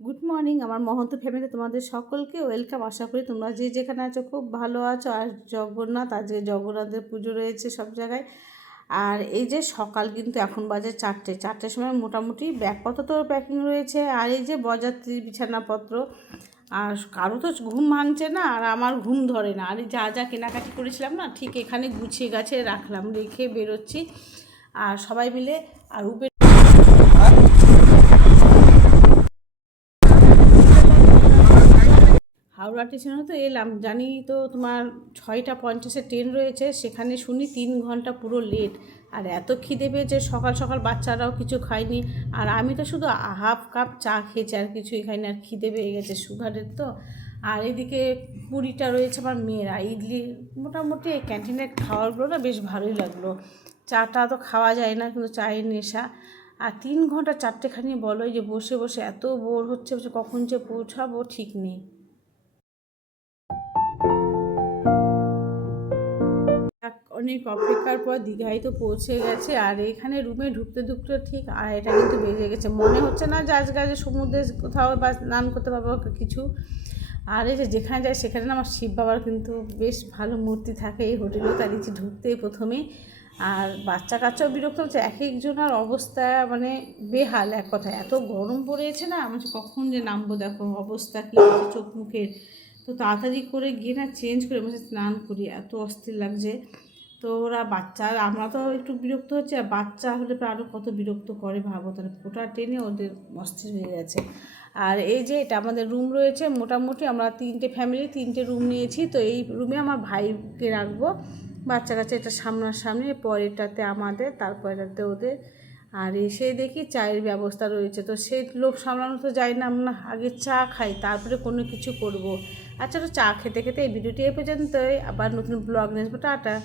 Good morning আমার Mahanta family, তোমাদের সকলকে ওয়েলকাম। আশা করি তোমরা যে যেখানে আছো খুব ভালো আছো। আর জগন্নাথ, আজকে জগন্নাথের পুজো রয়েছে সব জায়গায়। আর এই যে সকাল কিন্তু এখন বাজে চারটের সময় মোটামুটি ব্যাগপত্র তো প্যাকিং রয়েছে। আর এই যে বরযাত্রীর বিছানাপত্র, আর কারো তো ঘুম ভাঙছে না, আর আমার ঘুম ধরে না। আর যা যা কেনাকাটি করেছিলাম না, ঠিক এখানে গুছিয়ে গাছে রাখলাম, রেখে বেরোচ্ছি আর সবাই মিলে। আর হাওড়া স্টেশনে তো এলাম, জানি তো তোমার 6:50 ট্রেন রয়েছে, সেখানে শুনি 3 ঘন্টা পুরো লেট। আর এত খিদে পেয়েছে, সকাল সকাল বাচ্চারাও কিছু খায়নি, আর আমি তো শুধু হাফ কাপ চা খেয়েছি, আর কিছুই খাইনি। আর খিদে পেয়ে গেছে, সুগারের তো। আর এদিকে পুরিটা রয়েছে আমার মেয়েরা, ইডলি, মোটামুটি এই ক্যান্টিনের খাবারগুলো না বেশ ভালোই লাগলো। চাটা তো খাওয়া যায় না, কিন্তু চায়ের নেশা। আর 3 ঘন্টা চারটেখানি বলো, যে বসে বসে এত বোর হচ্ছে, কখন যে পৌঁছাবো ঠিক নেই। অনেক অপেক্ষার পর দীঘায় তো পৌঁছে গেছে। আর এখানে রুমে ঢুকতে ঢুকতে ঠিক 2:30 কিন্তু বেজে গেছে। মনে হচ্ছে না যে আজকে সমুদ্রে কোথাও বা স্নান করতে পারবো কিছু। আর এই যে যেখানে যায় সেখানে না আমার শিব বাবার কিন্তু বেশ ভালো মূর্তি থাকে এই হোটেলে, তার দিচ্ছি ঢুকতেই প্রথমেই। আর বাচ্চা কাচ্চাও বিরক্ত হচ্ছে, এক একজনের অবস্থা মানে বেহাল। এক কথায় এত গরম পড়েছে না, আমি কখন যে নামবো, দেখো অবস্থা কী হচ্ছে চোখ মুখের। তো তাড়াতাড়ি করে গিয়ে না চেঞ্জ করে বসে স্নান করি, এত অস্থির লাগছে। তো ওরা বাচ্চা, আমরা তো একটু বিরক্ত হচ্ছে, আর বাচ্চা হলে তো আরও কত বিরক্ত করে ভাবো। তাহলে ফোটা টেনে ওদের অস্থির হয়ে গেছে। আর এই যে এটা আমাদের রুম রয়েছে, মোটামুটি আমরা 3টে ফ্যামিলি 3টে রুম নিয়েছি। তো এই রুমে আমার ভাইকে রাখবো, বাচ্চা কাচ্চা এটা সামনাসামনি, পরেরটাতে আমাদের, তারপরেটাতে ওদের। আর এসে দেখি চায়ের ব্যবস্থা রয়েছে, তো সেই লোক সামলানো তো যায় না, আমরা আগে চা খাই তারপরে কোনো কিছু করব। আচ্ছা, তো চা খেতে খেতে এই ভিডিওটি এ পর্যন্তই। আবার নতুন ব্লগ নিয়ে আসবো। টাটা।